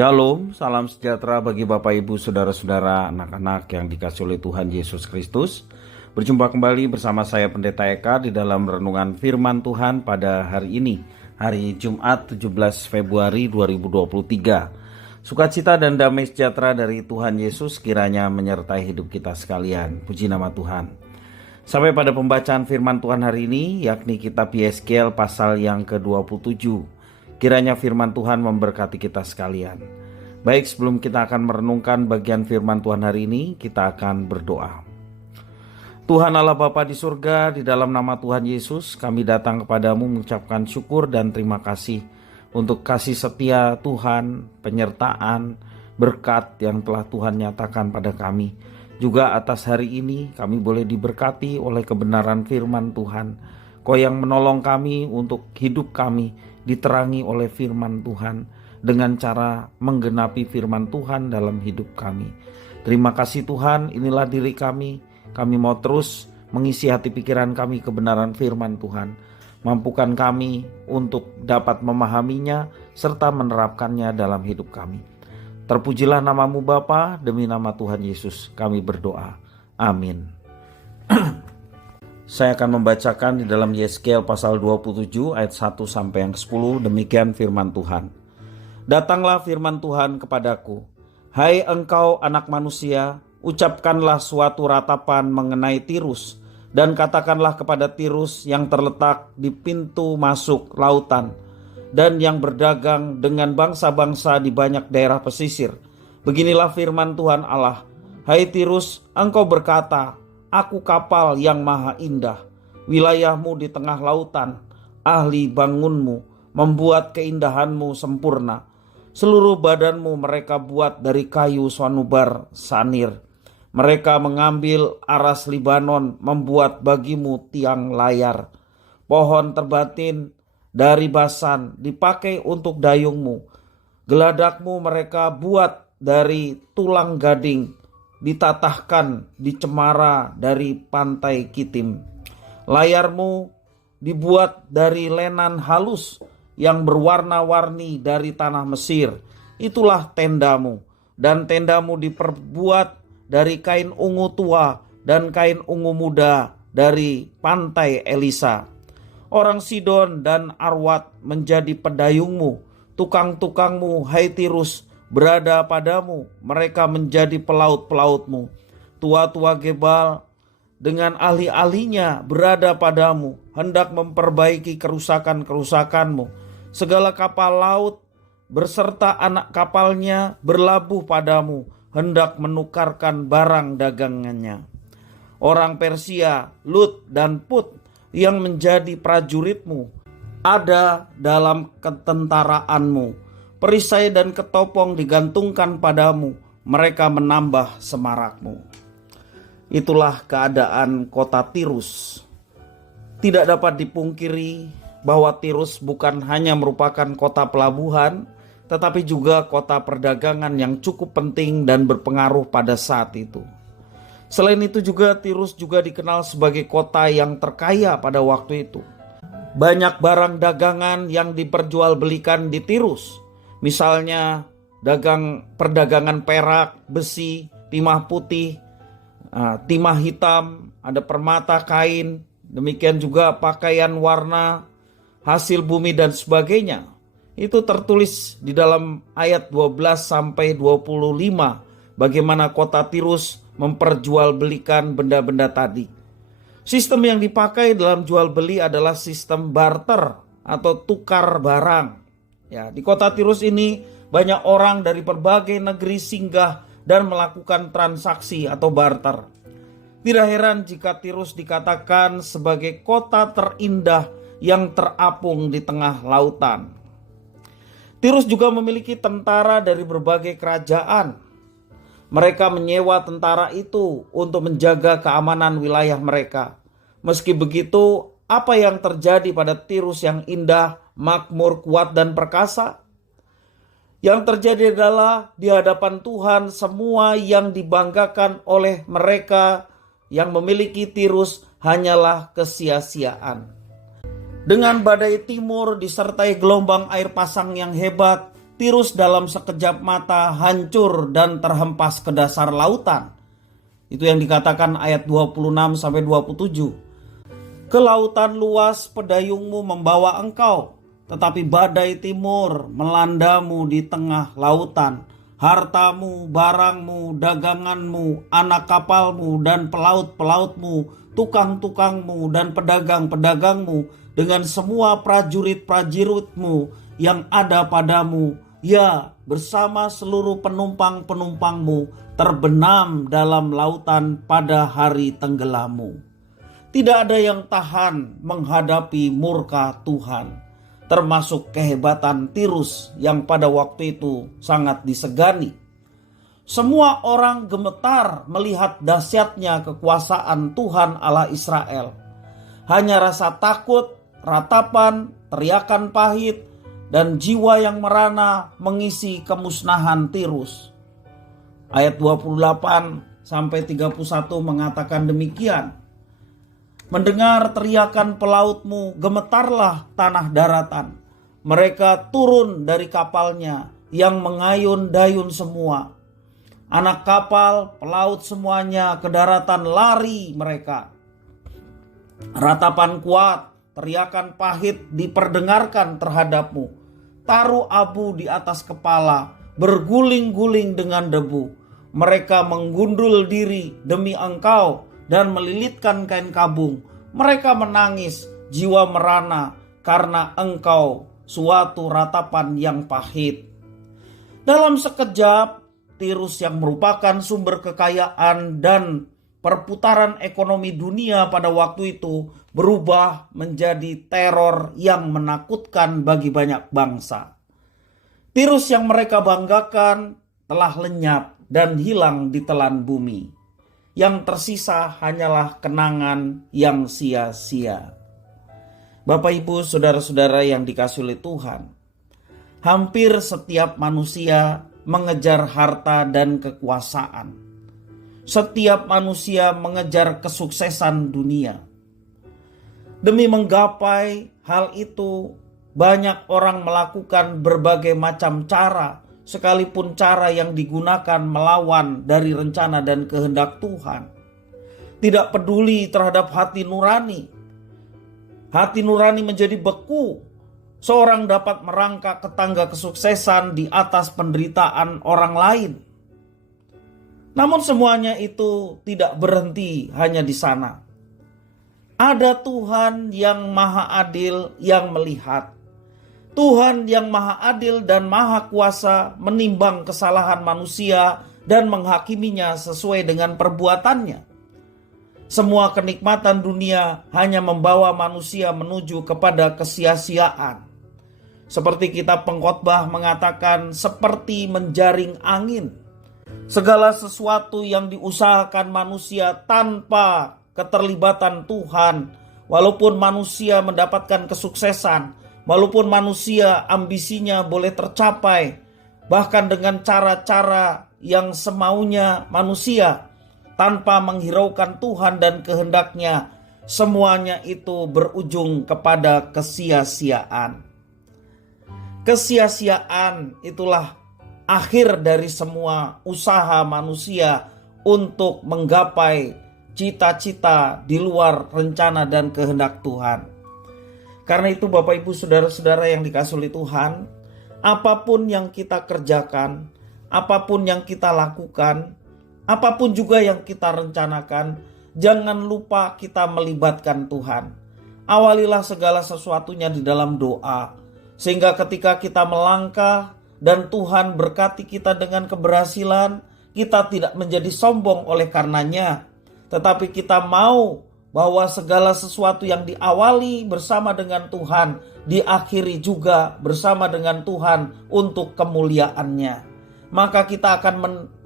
Shalom, salam sejahtera bagi Bapak Ibu, Saudara-saudara, anak-anak yang dikasihi oleh Tuhan Yesus Kristus. Berjumpa kembali bersama saya Pendeta Eka di dalam renungan firman Tuhan pada hari ini, hari Jumat 17 Februari 2023. Sukacita dan damai sejahtera dari Tuhan Yesus kiranya menyertai hidup kita sekalian. Puji nama Tuhan. Sampai pada pembacaan firman Tuhan hari ini, yakni kitab Yeskiel pasal yang ke-27. Kiranya firman Tuhan memberkati kita sekalian. Baik, sebelum kita akan merenungkan bagian firman Tuhan hari ini, kita akan berdoa. Tuhan Allah Bapa di surga, di dalam nama Tuhan Yesus, kami datang kepadamu mengucapkan syukur dan terima kasih untuk kasih setia Tuhan, penyertaan, berkat yang telah Tuhan nyatakan pada kami. Juga atas hari ini kami boleh diberkati oleh kebenaran firman Tuhan. Kau yang menolong kami untuk hidup kami diterangi oleh firman Tuhan dengan cara menggenapi firman Tuhan dalam hidup kami. Terima kasih Tuhan, inilah diri kami. Kami mau terus mengisi hati pikiran kami kebenaran firman Tuhan. Mampukan kami untuk dapat memahaminya serta menerapkannya dalam hidup kami. Terpujilah namamu Bapa, demi nama Tuhan Yesus kami berdoa. Amin. Saya akan membacakan di dalam Yeskiel pasal 27 ayat 1 sampai yang 10. Demikian firman Tuhan. Datanglah firman Tuhan kepadaku. Hai engkau anak manusia, ucapkanlah suatu ratapan mengenai Tirus, dan katakanlah kepada Tirus yang terletak di pintu masuk lautan, dan yang berdagang dengan bangsa-bangsa di banyak daerah pesisir. Beginilah firman Tuhan Allah. Hai Tirus, engkau berkata, aku kapal yang maha indah, wilayahmu di tengah lautan, ahli bangunmu, membuat keindahanmu sempurna. Seluruh badanmu mereka buat dari kayu sanubar sanir. Mereka mengambil aras Libanon, membuat bagimu tiang layar. Pohon terbatin dari Basan dipakai untuk dayungmu. Geladakmu mereka buat dari tulang gading, ditatahkan di cemara dari pantai Kitim. Layarmu dibuat dari lenan halus yang berwarna-warni dari tanah Mesir. Itulah tendamu. Dan tendamu diperbuat dari kain ungu tua dan kain ungu muda dari pantai Elisa. Orang Sidon dan Arwad menjadi pedayungmu. Tukang-tukangmu, hai Tirus, berada padamu, mereka menjadi pelaut-pelautmu. Tua-tua Gebal dengan ahli-ahlinya berada padamu, hendak memperbaiki kerusakan-kerusakanmu. Segala kapal laut berserta anak kapalnya berlabuh padamu, hendak menukarkan barang dagangannya. Orang Persia, Lut dan Put yang menjadi prajuritmu ada dalam ketentaraanmu. Perisai dan ketopong digantungkan padamu, mereka menambah semarakmu. Itulah keadaan kota Tirus. Tidak dapat dipungkiri bahwa Tirus bukan hanya merupakan kota pelabuhan, tetapi juga kota perdagangan yang cukup penting dan berpengaruh pada saat itu. Selain itu juga Tirus juga dikenal sebagai kota yang terkaya pada waktu itu. Banyak barang dagangan yang diperjualbelikan di Tirus. Misalnya perdagangan perak, besi, timah putih, timah hitam, ada permata, kain, demikian juga pakaian warna, hasil bumi dan sebagainya. Itu tertulis di dalam ayat 12 sampai 25 bagaimana kota Tirus memperjualbelikan benda-benda tadi. Sistem yang dipakai dalam jual beli adalah sistem barter atau tukar barang. Ya, di kota Tirus ini banyak orang dari berbagai negeri singgah dan melakukan transaksi atau barter. Tidak heran jika Tirus dikatakan sebagai kota terindah yang terapung di tengah lautan. Tirus juga memiliki tentara dari berbagai kerajaan. Mereka menyewa tentara itu untuk menjaga keamanan wilayah mereka. Meski begitu, apa yang terjadi pada Tirus yang indah, makmur, kuat dan perkasa? Yang terjadi adalah di hadapan Tuhan semua yang dibanggakan oleh mereka yang memiliki Tirus hanyalah kesia-siaan. Dengan badai timur disertai gelombang air pasang yang hebat, Tirus dalam sekejap mata hancur dan terhempas ke dasar lautan. Itu yang dikatakan ayat 26 sampai 27. Ke lautan luas pedayungmu membawa engkau, tetapi badai timur melandamu di tengah lautan. Hartamu, barangmu, daganganmu, anak kapalmu dan pelaut-pelautmu, tukang-tukangmu dan pedagang-pedagangmu, dengan semua prajurit-prajuritmu yang ada padamu, ya, bersama seluruh penumpang-penumpangmu, terbenam dalam lautan pada hari tenggelammu. Tidak ada yang tahan menghadapi murka Tuhan, termasuk kehebatan Tirus yang pada waktu itu sangat disegani. Semua orang gemetar melihat dahsyatnya kekuasaan Tuhan Allah Israel. Hanya rasa takut, ratapan, teriakan pahit, dan jiwa yang merana mengisi kemusnahan Tirus. Ayat 28 sampai 31 mengatakan demikian. Mendengar teriakan pelautmu, gemetarlah tanah daratan. Mereka turun dari kapalnya yang mengayun-dayun semua. Anak kapal, pelaut semuanya ke daratan lari mereka. Ratapan kuat, teriakan pahit diperdengarkan terhadapmu. Taruh abu di atas kepala, berguling-guling dengan debu. Mereka menggundul diri demi engkau dan melilitkan kain kabung. Mereka menangis, jiwa merana, karena engkau suatu ratapan yang pahit. Dalam sekejap, Tirus yang merupakan sumber kekayaan dan perputaran ekonomi dunia pada waktu itu berubah menjadi teror yang menakutkan bagi banyak bangsa. Tirus yang mereka banggakan telah lenyap dan hilang di telan bumi. Yang tersisa hanyalah kenangan yang sia-sia. Bapak, Ibu, saudara-saudara yang dikasihi oleh Tuhan, hampir setiap manusia mengejar harta dan kekuasaan. Setiap manusia mengejar kesuksesan dunia. Demi menggapai hal itu, banyak orang melakukan berbagai macam cara, sekalipun cara yang digunakan melawan dari rencana dan kehendak Tuhan. Tidak peduli terhadap hati nurani. Hati nurani menjadi beku. Seorang dapat merangkak ke tangga kesuksesan di atas penderitaan orang lain. Namun semuanya itu tidak berhenti hanya di sana. Ada Tuhan yang maha adil yang melihat. Tuhan yang maha adil dan maha kuasa menimbang kesalahan manusia dan menghakiminya sesuai dengan perbuatannya. Semua kenikmatan dunia hanya membawa manusia menuju kepada kesia-siaan. Seperti kitab Pengkhotbah mengatakan, seperti menjaring angin. Segala sesuatu yang diusahakan manusia tanpa keterlibatan Tuhan, walaupun manusia mendapatkan kesuksesan, walaupun manusia ambisinya boleh tercapai, bahkan dengan cara-cara yang semaunya manusia, tanpa menghiraukan Tuhan dan kehendaknya, semuanya itu berujung kepada kesia-siaan. Kesia-siaan itulah akhir dari semua usaha manusia untuk menggapai cita-cita di luar rencana dan kehendak Tuhan. Karena itu Bapak, Ibu, saudara-saudara yang dikasihi oleh Tuhan, apapun yang kita kerjakan, apapun yang kita lakukan, apapun juga yang kita rencanakan, jangan lupa kita melibatkan Tuhan. Awalilah segala sesuatunya di dalam doa, sehingga ketika kita melangkah dan Tuhan berkati kita dengan keberhasilan, kita tidak menjadi sombong oleh karenanya, tetapi kita mau bahwa segala sesuatu yang diawali bersama dengan Tuhan, diakhiri juga bersama dengan Tuhan untuk kemuliaannya. Maka kita akan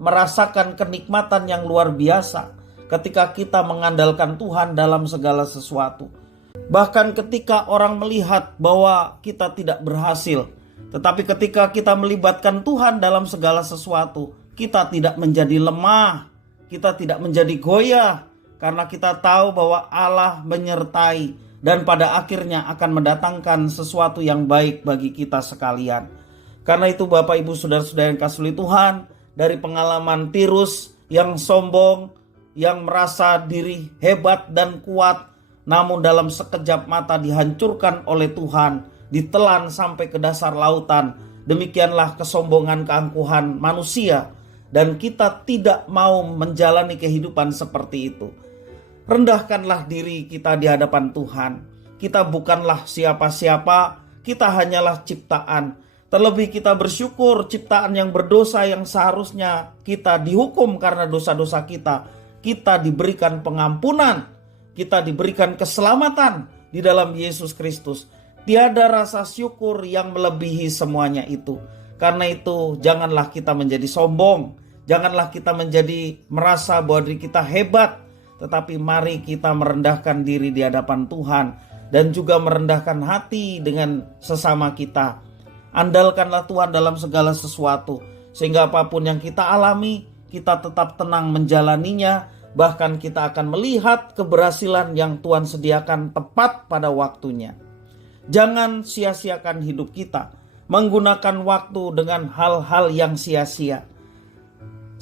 merasakan kenikmatan yang luar biasa ketika kita mengandalkan Tuhan dalam segala sesuatu. Bahkan ketika orang melihat bahwa kita tidak berhasil, tetapi ketika kita melibatkan Tuhan dalam segala sesuatu, kita tidak menjadi lemah, kita tidak menjadi goyah, karena kita tahu bahwa Allah menyertai dan pada akhirnya akan mendatangkan sesuatu yang baik bagi kita sekalian. Karena itu Bapak Ibu Saudara-saudara yang kasih Tuhan, dari pengalaman Tirus yang sombong, yang merasa diri hebat dan kuat, namun dalam sekejap mata dihancurkan oleh Tuhan, ditelan sampai ke dasar lautan. Demikianlah kesombongan keangkuhan manusia, dan kita tidak mau menjalani kehidupan seperti itu. Rendahkanlah diri kita di hadapan Tuhan. Kita bukanlah siapa-siapa, kita hanyalah ciptaan. Terlebih kita bersyukur ciptaan yang berdosa yang seharusnya kita dihukum karena dosa-dosa kita. Kita diberikan pengampunan, kita diberikan keselamatan di dalam Yesus Kristus. Tiada rasa syukur yang melebihi semuanya itu. Karena itu janganlah kita menjadi sombong, janganlah kita menjadi merasa bahwa diri kita hebat. Tetapi mari kita merendahkan diri di hadapan Tuhan dan juga merendahkan hati dengan sesama kita. Andalkanlah Tuhan dalam segala sesuatu, sehingga apapun yang kita alami, kita tetap tenang menjalaninya. Bahkan kita akan melihat keberhasilan yang Tuhan sediakan tepat pada waktunya. Jangan sia-siakan hidup kita, menggunakan waktu dengan hal-hal yang sia-sia,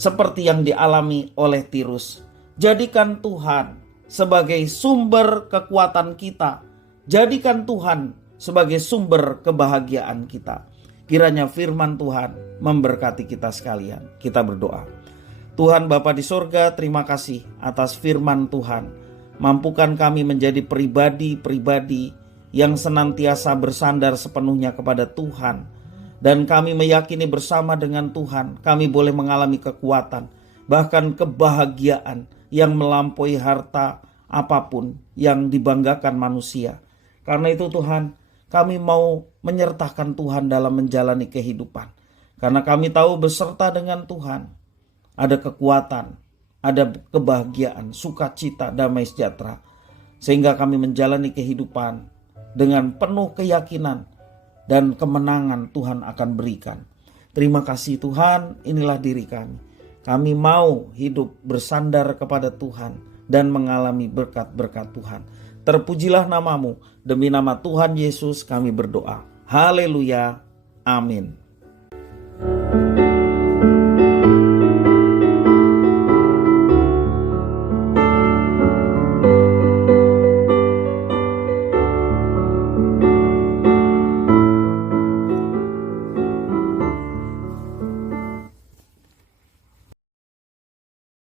seperti yang dialami oleh Tirus. Jadikan Tuhan sebagai sumber kekuatan kita. Jadikan Tuhan sebagai sumber kebahagiaan kita. Kiranya firman Tuhan memberkati kita sekalian. Kita berdoa. Tuhan Bapa di sorga, terima kasih atas firman Tuhan. Mampukan kami menjadi pribadi-pribadi yang senantiasa bersandar sepenuhnya kepada Tuhan. Dan kami meyakini bersama dengan Tuhan, kami boleh mengalami kekuatan, bahkan kebahagiaan yang melampaui harta apapun yang dibanggakan manusia. Karena itu Tuhan, kami mau menyertakan Tuhan dalam menjalani kehidupan. Karena kami tahu beserta dengan Tuhan ada kekuatan, ada kebahagiaan, sukacita, damai sejahtera. Sehingga kami menjalani kehidupan dengan penuh keyakinan dan kemenangan Tuhan akan berikan. Terima kasih Tuhan, inilah diri kami. Kami mau hidup bersandar kepada Tuhan dan mengalami berkat-berkat Tuhan. Terpujilah namamu, demi nama Tuhan Yesus kami berdoa. Haleluya, amin.